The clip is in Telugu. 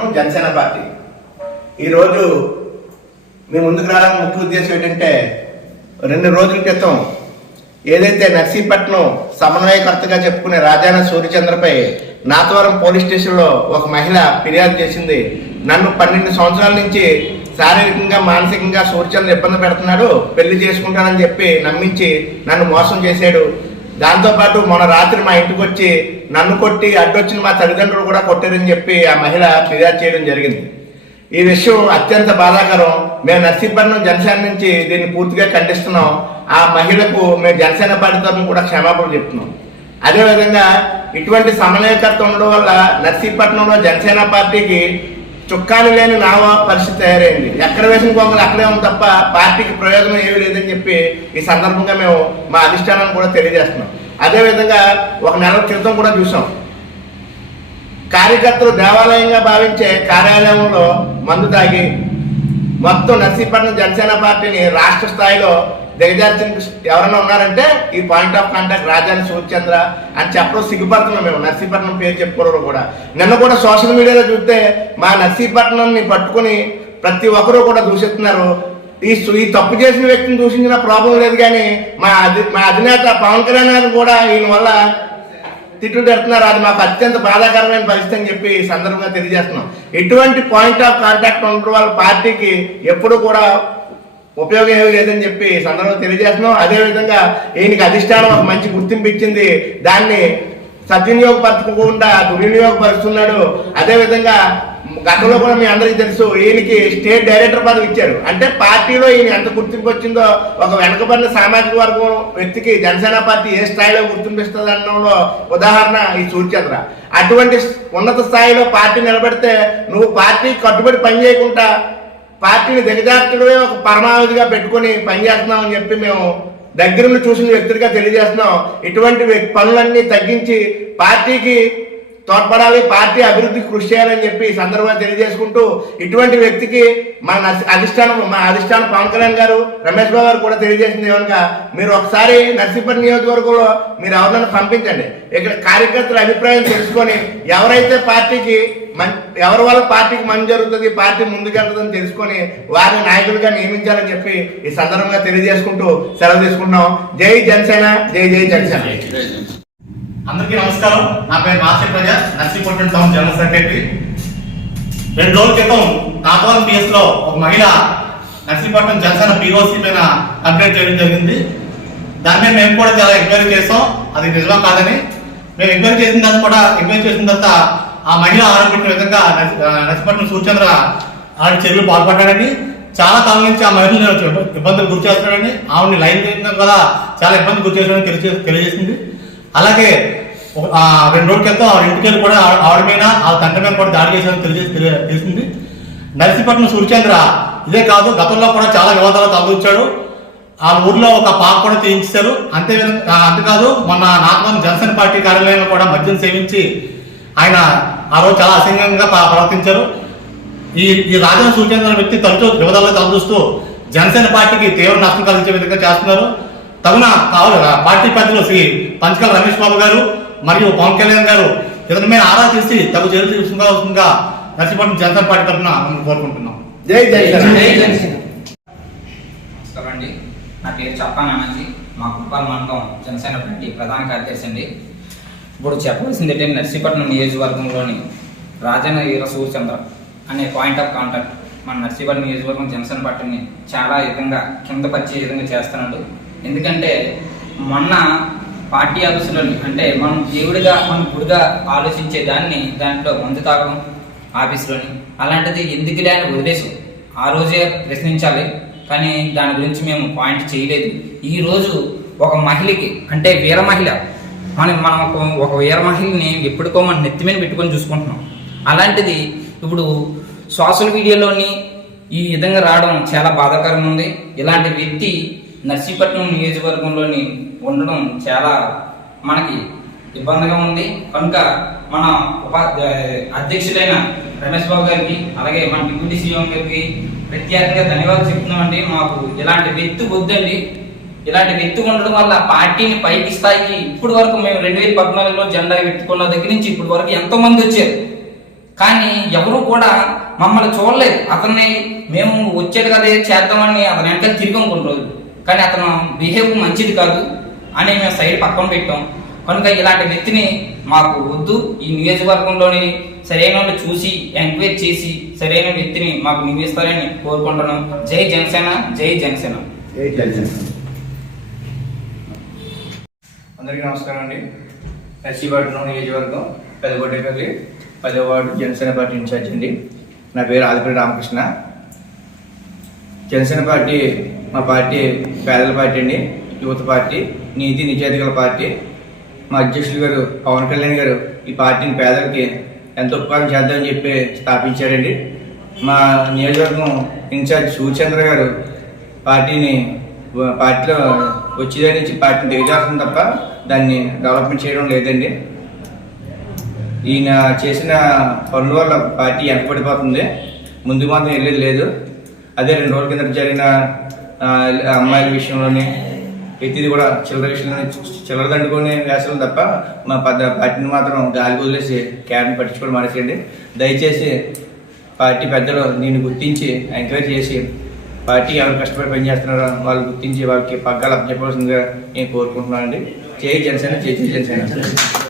కార్యక్రమం జనసేన పార్టీ. ఈరోజు మీ ముందుకు రావడానికి ముఖ్య ఉద్దేశం ఏంటంటే రెండు రోజుల క్రితం ఏదైతే నర్సీపట్నం సమన్వయకర్తగా చెప్పుకునే రాజాన సూర్యచంద్రపై నాతవరం పోలీస్ స్టేషన్లో ఒక మహిళ ఫిర్యాదు చేసింది. నన్ను పన్నెండు సంవత్సరాల నుంచి శారీరకంగా మానసికంగా సూర్యచంద్ర ఇబ్బంది పెడుతున్నాడు పెళ్ళి చేసుకుంటానని చెప్పి నమ్మించి నన్ను మోసం చేశాడు. దాంతోపాటు మొన్న రాత్రి మా ఇంటికి వచ్చి నన్ను కొట్టి అడ్డొచ్చిన మా తల్లిదండ్రులు కూడా కొట్టారని చెప్పి ఆ మహిళ ఫిర్యాదు చేయడం జరిగింది. ఈ విషయం అత్యంత బాధాకరం. మేము నర్సీపట్నం జనసేన నుంచి దీన్ని పూర్తిగా ఖండిస్తున్నాం. ఆ మహిళకు మేము జనసేన పార్టీ తరఫున కూడా క్షమాపణ చెప్తున్నాం. అదేవిధంగా ఇటువంటి సమన్వయకర్త ఉండడం వల్ల నర్సీపట్నంలో జనసేన పార్టీకి చుక్కాలు లేని నావ పరిస్థితి తయారైంది. ఎక్కడ వేసిన కొంగలు అక్కడే ఉంది తప్ప పార్టీకి ప్రయోజనం ఏమీ లేదని చెప్పి ఈ సందర్భంగా మేము మా అధిష్టానాన్ని కూడా తెలియజేస్తున్నాం. అదేవిధంగా ఒక నెల క్రితం కూడా చూసాం. కార్యకర్తలు దేవాలయంగా భావించే కార్యాలయంలో మందు తాగి మొత్తం నర్సీపట్నం జనసేన పార్టీని రాష్ట్ర స్థాయిలో దిగజార్చిన ఎవరైనా ఉన్నారంటే ఈ పాయింట్ ఆఫ్ కాంటాక్ట్ రాజాని సూర్యచంద్ర అని చెప్పడం సిగ్గుపడుతున్నాం మేము నర్సీపట్నం పేరు చెప్పుకోవడం కూడా. నిన్న కూడా సోషల్ మీడియాలో చూస్తే మా నర్సీపట్నాన్ని పట్టుకుని ప్రతి ఒక్కరూ కూడా దూషిస్తున్నారు. ఈ ఈ తప్పు చేసిన వ్యక్తిని దూషించిన ప్రాబ్లం లేదు కానీ మా అధి మా అధినేత పవన్ కళ్యాణ్ గారు కూడా ఈయన వల్ల తిట్లు పెడుతున్నారు అది మాకు అత్యంత బాధాకరమైన పరిస్థితి అని చెప్పి ఈ సందర్భంగా తెలియజేస్తున్నాం. ఎటువంటి పాయింట్ ఆఫ్ కాంటాక్ట్ ఉండడం వాళ్ళ పార్టీకి ఎప్పుడు కూడా ఉపయోగం ఏమీ లేదని చెప్పి ఈ తెలియజేస్తున్నాం. అదేవిధంగా ఈయనకి అధిష్టానం ఒక మంచి గుర్తింపు ఇచ్చింది దాన్ని సద్వినియోగపరచకుండా దుర్వినియోగపరుస్తున్నాడు. అదేవిధంగా గతంలో కూడా మీ అందరికీ తెలుసు ఈయనకి స్టేట్ డైరెక్టర్ పదవి ఇచ్చారు. అంటే పార్టీలో ఈయన ఎంత గుర్తింపు వచ్చిందో ఒక వెనకబడిన సామాజిక వర్గం వ్యక్తికి జనసేన పార్టీ ఏ స్థాయిలో గుర్తింపిస్తుంది అనడంలో ఉదాహరణ ఈ సూర్యచంద్ర. అటువంటి ఉన్నత స్థాయిలో పార్టీ నిలబెడితే నువ్వు పార్టీ కట్టుబడి పని చేయకుండా పార్టీని దిగజార్చడమే ఒక పరమావధిగా పెట్టుకొని పనిచేస్తున్నామని చెప్పి మేము దగ్గరుండి చూసిన వ్యక్తులుగా తెలియజేస్తున్నాం. ఇటువంటి పనులన్నీ తగ్గించి పార్టీకి తోడ్పడాలి పార్టీ అభివృద్ధికి కృషి చేయాలని చెప్పి ఈ సందర్భంగా తెలియజేసుకుంటూ ఇటువంటి వ్యక్తికి మన అధిష్టానం మా అధిష్టానం పవన్ కళ్యాణ్ గారు రమేష్ బాబు గారు కూడా తెలియజేసింది ఏమనగా మీరు ఒకసారి నర్సీపట్నం నియోజకవర్గంలో మీరు ఎవరినైనా పంపించండి. ఇక్కడ కార్యకర్తల అభిప్రాయం తెలుసుకొని ఎవరైతే పార్టీకి మన్ ఎవరి వల్ల పార్టీకి మంచి జరుగుతుంది పార్టీ ముందుకెళ్తుందని తెలుసుకొని వారిని నాయకులుగా నియమించాలని చెప్పి ఈ సందర్భంగా తెలియజేసుకుంటూ సెలవు తీసుకుంటున్నాం. జై జనసేన జై జై జనసేన. అందరికీ నమస్కారం. నా పేరు మాసి ప్రజ నర్సీపట్నం టౌన్ జనరల్ సెక్రటరీ. రెండు రోజుల క్రితం నాతవరం పిఎస్లో ఒక మహిళ నర్సీపట్నం జనసేన పిఓసి పైన కంప్లైంట్ చేయడం జరిగింది. దాన్ని మేము కూడా చాలా ఎంక్వైరీ చేసాం అది నిజమా కాదని. మేము ఎంక్వైరీ చేసిన తర్వాత కూడా ఎంక్వైరీ చేసిన తర్వాత ఆ మహిళ ఆరోపించిన విధంగా నర్సి- నర్సీపట్నం సూచంద్ర అలాంటి చర్యలు పాల్పడ్డాడని చాలా కాలం నుంచి ఆ మహిళలు ఇబ్బందులు గురి చేస్తున్నాడని ఆవిడని లైన్ చేయడం కూడా చాలా ఇబ్బంది గురి చేస్తున్నాడని తెలియజేసింది. అలాగే ఆ రెండు రోజుల క్రితం ఆవిడ ఇంటికి వెళ్ళి కూడా ఆవిడ మీద ఆ తండ్రి మీద కూడా దాడి చేశారని తెలియజేసి తెలియ- తెలిసింది. నర్సీపట్నం సూర్యచంద్ర ఇదే కాదు గతంలో కూడా చాలా వివాదాలు తలదూర్చాడు. ఆ ఊర్లో ఒక పాప కూడా తీయించారు అంతే అంతేకాదు మొన్న నాగమన్ జనసేన పార్టీ కార్యాలయంలో కూడా మద్యం సేవించి ఆయన ఆ రోజు చాలా అసహ్యంగా ప్రవర్తించారు. ఈ ఈ రాజన సూచన వ్యక్తి తరచూ వివాదాల్లో తలదూస్తూ జనసేన పార్టీకి తీవ్ర నష్టం కలిగించే విధంగా చేస్తున్నారు. తగున కావాలి పార్టీ పెద్దలు శ్రీ పంచకల రమేష్ బాబు గారు మరియు పవన్ కళ్యాణ్ గారు ఇతని మీద ఆరా తీసి తగు చర్యలు తీసుకుంగా నర్సీపట్నం జనసేన పార్టీ తరఫున మనం కోరుకుంటున్నాం. జై జనసేన నమస్కారం అండి. నా పేరు చప్పానానంది మా కుప్పాల మండలం జనసేన పార్టీ ప్రధాన కార్యదర్శి అండి. ఇప్పుడు చెప్పవలసింది ఏంటంటే నర్సీపట్నం నియోజకవర్గంలోని రాజన్న వీర సూర్యచంద్ర అనే పాయింట్ ఆఫ్ కాంటాక్ట్ మన నర్సీపట్నం నియోజకవర్గం జనసేన పార్టీని చాలా విధంగా కింద పరిచే విధంగా చేస్తున్నాడు. ఎందుకంటే మొన్న పార్టీ ఆఫీసులోని అంటే మనం దేవుడిగా మనం గుడిగా ఆలోచించే దాన్ని దాంట్లో మందు తాగడం ఆఫీసులోని. అలాంటిది ఎందుకులే అని వదిలేసాం ఆ రోజే ప్రశ్నించాలి. కానీ దాని గురించి మేము పాయింట్ చేయలేదు. ఈ రోజు ఒక మహిళకి అంటే వీర మహిళ మనం మనం ఒక- ఒక వీర మహిళని ఎప్పటికో మన నెత్తి మీద పెట్టుకొని చూసుకుంటున్నాం. అలాంటిది ఇప్పుడు సోషల్ మీడియాలోని ఈ విధంగా రావడం చాలా బాధాకరంగా ఉంది. ఇలాంటి వ్యక్తి నర్సీపట్నం నియోజకవర్గంలోని ఉండడం చాలా మనకి ఇబ్బందిగా ఉంది. కనుక మన ఉపా అధ్యక్షులైన రమేష్ బాబు గారికి అలాగే మన డిప్యూటీ సీఎం గారికి ప్రత్యేకంగా ధన్యవాదాలు చెప్తున్నామండి. మాకు ఇలాంటి వ్యక్తి వద్దండి. ఇలాంటి వ్యక్తి ఉండడం వల్ల పార్టీని పైకి స్థాయికి ఇప్పుడు వరకు మేము రెండు వేల పద్నాలుగులో జెండా పెట్టుకున్న దగ్గర నుంచి ఇప్పటి వరకు ఎంతో మంది వచ్చారు. కానీ ఎవరు కూడా మమ్మల్ని చూడలేదు. అతన్ని మేము వచ్చాడు కదా చేద్దామని అతని వెనకాల తిరిగి కొన్ని రోజులు కానీ అతను బిహేవ్ మంచిది కాదు అని మేము సైడ్ పక్కన పెట్టాం. కనుక ఇలాంటి వ్యక్తిని మాకు వద్దు. ఈ నియోజకవర్గంలోని సరైన వాళ్ళు చూసి ఎంక్వైరీ చేసి సరైన వ్యక్తిని మాకు నియమిస్తారని కోరుకుంటున్నాం. జై జనసేన జై జనసేన. అందరికీ నమస్కారం అండి. నర్సీపట్నం నియోజకవర్గం పెదగొడ్డపల్లి పదో వార్డు జనసేన పార్టీ ఇన్ఛార్జ్ అండి. నా పేరు ఆదిపల్లి రామకృష్ణ. జనసేన పార్టీ మా పార్టీ పేదల పార్టీ అండి యువత పార్టీ నీతి నిజాయితీగల పార్టీ. మా అధ్యక్షులు గారు పవన్ కళ్యాణ్ గారు ఈ పార్టీని పేదలకి ఎంత ఉపకారం చేద్దామని చెప్పి స్థాపించారండి. మా నియోజకవర్గం ఇన్ఛార్జ్ సూర్యచంద్ర గారు పార్టీని పార్టీలో వచ్చేదాని నుంచి పార్టీని దిగజారుతుంది తప్ప దాన్ని డెవలప్మెంట్ చేయడం లేదండి. ఈయన చేసిన పనుల వల్ల పార్టీ వెనకబడిపోతుంది. ముందు మాత్రం వెళ్ళేది లేదు. అదే రెండు రోజుల కింద జరిగిన అమ్మాయిల విషయంలోనే ప్రతిది కూడా చిల్లర విషయంలోనే చిల్లర దండుకొని వేసడం తప్ప మా పద పార్టీని మాత్రం గాలి వదిలేసి క్యాబ్ని పట్టించుకోవడం మానేసేయండి. దయచేసి పార్టీ పెద్దలు నేను గుర్తించి ఎంకరేజ్ చేసి పార్టీ ఎవరు కష్టపడి పనిచేస్తున్నారో వాళ్ళు గుర్తించి వాళ్ళకి పగ్గాలు అప్పచెప్పవలసిందిగా నేను కోరుకుంటున్నాను అండి జై జనసేన జై జై జనసేన.